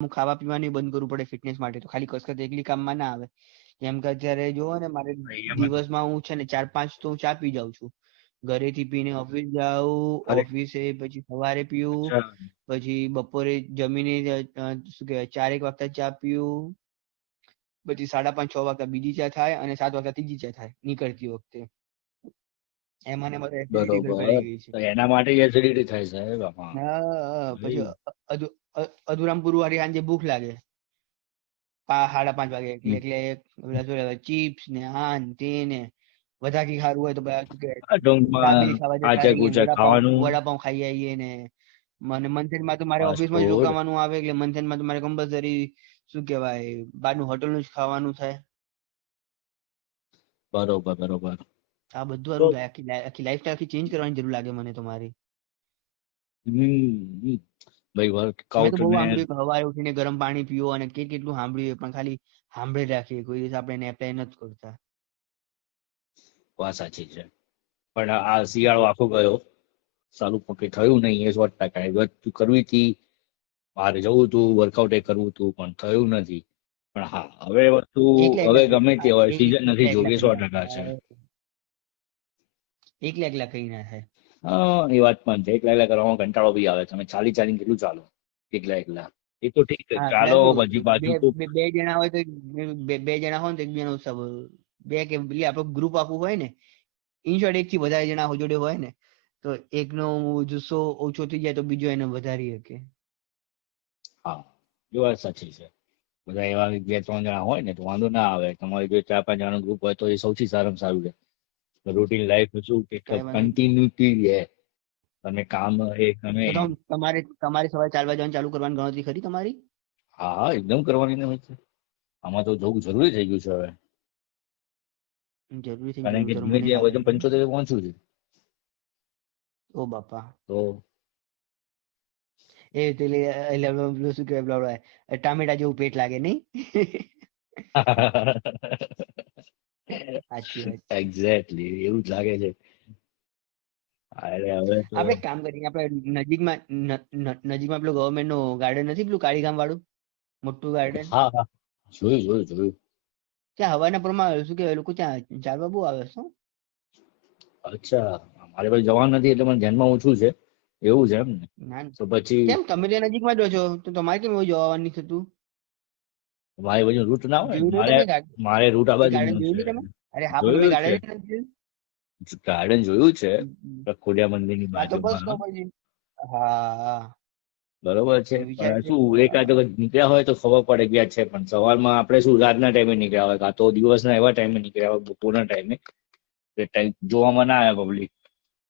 ખાવા પીવાનું બંધ કરવું પડે ફિટનેસ માટે. તો ખાલી કસરત એકલી કામમાં ના આવે. જેમ કે અત્યારે જોવો ને મારે દિવસમાં હું છે ને 4-5 તો હું ચા પી જાઉં છું. ઘરેથી પીને ઓફિસ જાઉં, ઓફિસે પછી સવારે પીવું, પછી બપોરે જમીને શું કહેવાય 4-1 વાગતા ચા પીવું, પછી 5:30-6 વાગતા બીજી ચા થાય અને 7 વાગતા ત્રીજી ચા થાય નીકળતી વખતે. એમાં ને મારે એસિડિટી ગડબડાઈ ગઈ છે. એના માટે એસિડિટી થાય સાહેબ. પછી અધુરામપુર વાળી સાંજે ભૂખ લાગે 5:30 વાગે એટલે ચિપ્સ ને આન તે ને વધારે સારું હોય તો દાબેલી ખાવા જતા રહીએ, વડાપાઉં ખાઈ આવીએ ને. મને મંથનમાં તો મારે ઓફિસમાં જ રોકાવાનું આવે એટલે મંથનમાં તો મારે કમ્પલસરી શું કહેવાય બહારનું હોટલનું જ ખાવાનું થાય. બરોબર. આ બધું આખી લાઈફસ્ટાઈલ આખી ચેન્જ કરવાની જરૂર લાગે મને તો મારી. ભાઈ વર્કઆઉટ મેં તો બહુ સાંભળ્યું કે સવારે ઉઠીને ગરમ પાણી પીવો અને કેટલું સાંભળ્યું પણ ખાલી સાંભળી રાખીએ, કોઈ દિવસ આપણે એને એપ્લાય નથી કરતા. વાત સાચી છે, પણ આ શિયાળો આખો ગયો સારું પકે થયું નહીં એ 100%. તું કરવી હતી, બહાર જવું તું, વર્કઆઉટ એ કરવું તું પણ થયું નથી. પણ હા હવે વસ્તુ હવે ગમે તે હોય સીઝન નથી જોવી 100% છે. એકલા કઈ ના થાય. હા એ વાત પણ છે. એકલા કરવામાં કંટાળો બી આવે. તમે ચાલીને કેટલું ચાલો એકલા એ તો ઠીક છે ચાલો, પછી પાછું તો બે જણા હોય તો બે જણા હોય ને તો એકબીજાનો બે કે આપણું ગ્રુપ આખું હોય ને ઇન શોર્ટ 1 થી વધારે જણા જોડે હોય ને તો એકનો જુસ્સો ઓછો થઈ જાય તો બીજો એને વધારી શકે. હા એ વાત સાચી છે. બધા એવા 2-3 જણા હોય ને તો વાંધો ના આવે. તમારી જો 4-5 જણાનું ગ્રુપ હોય તો એ સૌથી સારામાં સારું છે. રૂટીન લાઈફ શું કે કન્ટિન્યુટી રહે. તમે કામ તમે તમારી સવારે ચાલવા જવાનું ચાલુ કરવાની ગણતરી ખરી તમારી? હા એકદમ કરવાની ને હોય છે. આમાં તો જવું જરૂરી થઈ ગયું છે હવે. જરૂરી થઈ કારણ કે ગયું ધીમે મને ધીમે લાગે વજન 75 પહોંચ્યું છે. ઓ બાપા. તો એ શું કહેવાય ટામેટા જેવું પેટ લાગે નહીં? સાચી વાત. એક્ઝેક્ટલી એવું જ લાગે છે. અરે હવે તો આપણે કામ કરીએ, આપણે નજીકમાં પેલું ગવર્મેન્ટ નું ગાર્ડન નથી પેલું કાળીગામ વાળું મોટું ગાર્ડન? હા જોયું. ત્યાં હવાના પ્રમાણે શું કહેવાય લોકો ત્યાં ચાલવા બહુ આવે છે. અચ્છા મારે પાસે જવાનું નથી એટલે મને ધ્યાનમાં ઓછું છે. એવું છે એમ ને? તો પછી કેમ તમે ત્યાં નજીકમાં જ છો તો તમારે કેમ એવું જવાનું નહીં થતું? મારે બાજુ રૂટ ના હોય. જોયું નહીં તમે મારે રૂટ આ બાજુ ગાર્ડન નો જોયું છે. નહીં તમે? અરે હા પણ તમે જોયું છે, ગાર્ડન નથી જોયું? ગાર્ડન જોયું છે ખોડિયા મંદિરની હા તો બસ તો બાજુમાં. પછી હા બરોબર છે, વિચાર પણ છે શું એકાદ વખત નીકળ્યા હોય તો ખબર પડે ગયા છે. પણ સવારમાં આપણે શું રાતના ટાઈમે નીકળ્યા હોય કાં તો દિવસના એવા ટાઈમે નીકળ્યા હોય બપોરના ટાઈમે ટાઈમ જોવામાં ના આવે પબ્લિક.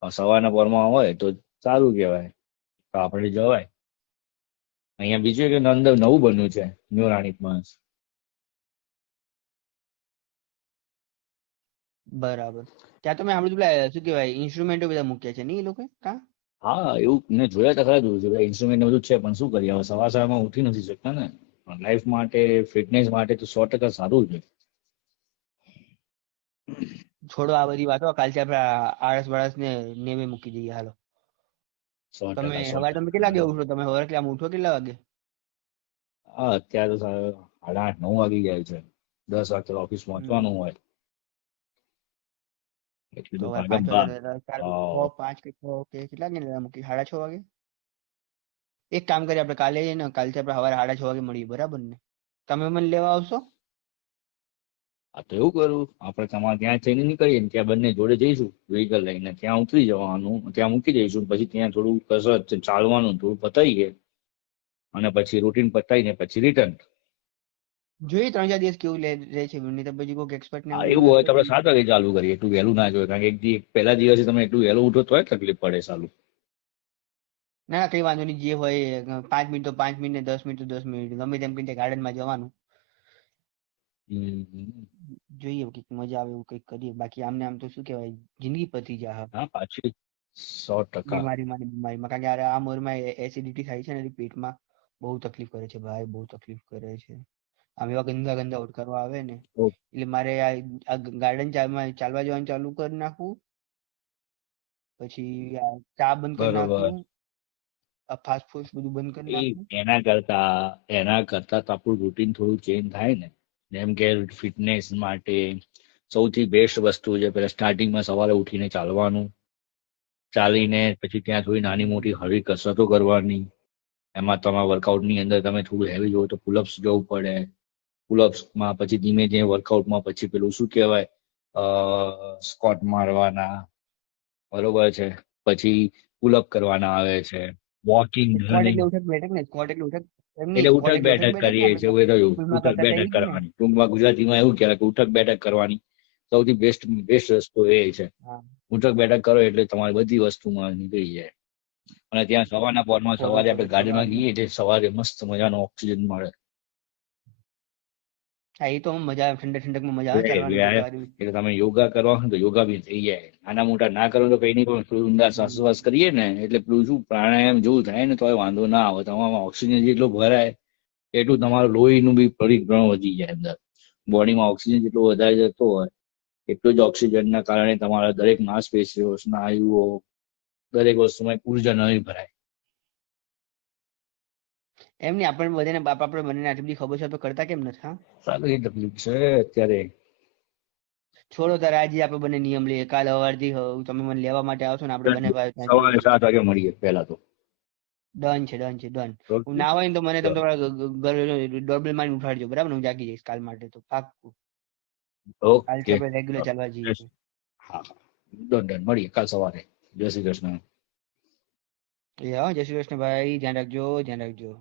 સવારના પોરમાં હોય તો સારું કહેવાય તો આપણે જવાય. અહીંયા બીજું એક અંદર નવું બન્યું છે ન્યુ રાણીપમાં. બરાબર. ત્યાં તો મેં સાંભળ્યું પેલા શું કહેવાય ઇન્સ્ટ્રુમેન્ટો બધા મૂક્યા છે નહીં એ લોકો? કા હા એવું મેં જોયા તો ખરા જોયું છે ઇન્સ્ટ્રુમેન્ટ બધું છે. પણ શું કરીએ હવે સવારમાં ઉઠી નથી શકતા ને. લાઈફ માટે ફિટનેસ માટે તો 100% સારું છે. છોડો આ બધી વાતો. કાલથી આપણે આળસ બાળસ ને નેવે મૂકી દઈએ. હાલો 100% તમે સવારે તમે 100%. કેટલા વાગે ઉઠો? તમે સવારે કેટલા ઉઠો કેટલા વાગે? હા અત્યારે તો 8:30-9 વાગી જાય છે. 10 વાગે ઓફિસ પહોંચવાનું હોય એટલે તો સવારે 5 ભાગમ વાગે 5 કે 6 કે કેટલા વાગે મૂકી? 6:30 વાગે. એક કામ કરીએ આપણે કાલે ને કાલથી આપણે સવારે 6:30 વાગે મળીએ, બરાબર ને? તમે મને લેવા આવશો? આ તો એવું કરું આપણે તમારે ત્યાં જઈને નીકળીએ ને ત્યાં બંને જોડે જઈશું વ્હીકલ લઈને. ત્યાં ઉતરી જવાનું, ત્યાં મૂકી દઈશું. પછી ત્યાં થોડું કસરત ચાલવાનું થોડું પતાવીએ અને પછી રૂટીન પતાવીને પછી રિટર્ન. જોઈએ 3-4 દિવસ કેવું રહે છે. નહીં તો પછી કોઈક એક્સપર્ટ ને હા એવું એવું બોલાવી હોય તો આપણે 7 વાગે ચાલુ કરીએ. એટલું વહેલું ના જોઈએ કારણ કે પહેલા દિવસે તમે એટલું વહેલું ઉઠો તો તકલીફ પડે સાલું. ના કઈ વાંધો નહીં. જે હોય 5 મિનિટ તો 5 મિનિટ ને 10 મિનિટ તો 10 મિનિટ ગમે તેમ કરીને ગાર્ડનમાં જવાનું. જોઈએ કંઈક મજા આવે એવું કંઈક કરીએ. બાકી આમને આમ તો શું કહેવાય જિંદગી પતી જાય હા પાછી 100%. બીમારીમાં કારણ કે આ ઉંમરમાં એસિડિટી થાય છે ને પેટમાં બહુ તકલીફ કરે છે ભાઈ, બહુ તકલીફ કરે છે. આમ એવા ગંદા ગંદા ઉડકારો આવે ને એટલે મારે આ ગાર્ડન ચાલવા જવાનું ચાલુ કરી નાખવું. પછી ચા બંધ કરી બરોબર. નાખવું. આ ફાસ્ટ ફૂડ બધું બંધ કરી નાખવું. એના કરતા તો આપણું રૂટીન થોડું ચેન્જ થાય ને. જેમ કે ફિટનેસ માટે સૌથી બેસ્ટ વસ્તુ છે પેલા સ્ટાર્ટિંગમાં સવારે ઉઠીને ચાલવાનું, ચાલીને પછી ત્યાં થોડી નાની મોટી હળવી કસરતો કરવાની. એમાં તમારા વર્કઆઉટની અંદર તમે થોડું હેવી જોવો તો પુલઅપ્સ જવું પડે. પુલઅપ્સમાં પછી ધીમે ધીમે વર્કઆઉટમાં પછી પેલું શું કહેવાય સ્કોટ મારવાના, બરોબર છે. પછી પુલઅપ કરવાના આવે છે, વોકિંગ, સ્કોટ રનિંગ. એટલે ઉઠક બેઠક ને, સ્કોટ એટલે ઉઠક એમ નહીં, એટલે સ્કોટ ઉઠક એટલે ઉઠક બેઠક બેઠક ને કરીએ આપણે છીએ, એવું તો સ્કૂલમાં ઉઠક કરતા હતા બેઠક એ જ ને. કરવાની. ટૂંકમાં ગુજરાતીમાં એવું કહેવાય કે ઉઠક બેઠક કરવાની. સૌથી બેસ્ટ બેસ્ટ વસ્તુ એ છે. હા ઉઠક બેઠક કરો એટલે તમારી બધી વસ્તુમાં નીકળી જાય. અને ત્યાં સવારના પોરમાં ફોલો સવારે આપણે કરો ગાર્ડનમાં સવારમાં. ગઈએ એટલે સવારે મસ્ત મજાનો ઓક્સિજન મળે. હા એ તો મજા આવે, ઠંડક ઠંડકમાં મજા આવે ચાલવાની તો સવારે. એટલે તમે યોગા કરવા હોય તો યોગા બી થઈ જાય. નાના મોટા ના કરો તો કઈ નહીં, પણ થોડું ઊંડા શ્વાસ કરીએ ને એટલે પેલું શું પ્રાણાયામ જેવું થાય ને તો વાંધો ના આવે. તમારામાં ઓક્સિજન જેટલો ભરાય એટલું તમારું લોહીનું બી પરિભ્રમણ વધી જાય. અંદર બોડીમાં ઓક્સિજન જેટલો વધારે જતો હોય એટલું જ ઓક્સિજનના કારણે તમારા દરેક માંસપેશીઓ, સ્નાયુઓ, દરેક વસ્તુમાં ઉર્જા નવી ભરાય. એમ નહીં, આપણને બધાને બાપ આપણે બંને આટલી બધી ખબર છે તો કરતા કેમ નથી? હા સારું એ તકલીફ છે અત્યારે. છોડો તારે, આજે આપણે બંને નિયમ લઈએ. કાલ સવારથી તમે મને લેવા માટે આવશો ને આપણે બંને ભાઈ ત્યાં સવારે જઈએ. 7 વાગે મળીએ પહેલા તો. ડન છે, ડન છે, ડન. ઓકે. ના હોય ને તો મને તમે તમારા ડોરબેલ મારીને ઉઠાડજો, બરાબર ને? હું જાગી જઈશ કાલ માટે તો પાક્કું. કાલથી ઓકે. આપણે રેગ્યુલર ચાલવા જઈએ. હા, ડન ડન. મળીએ કાલ સવારે. જય શ્રી કૃષ્ણ. એ હા, જય શ્રી કૃષ્ણ ભાઈ, ધ્યાન રાખજો, ધ્યાન રાખજો.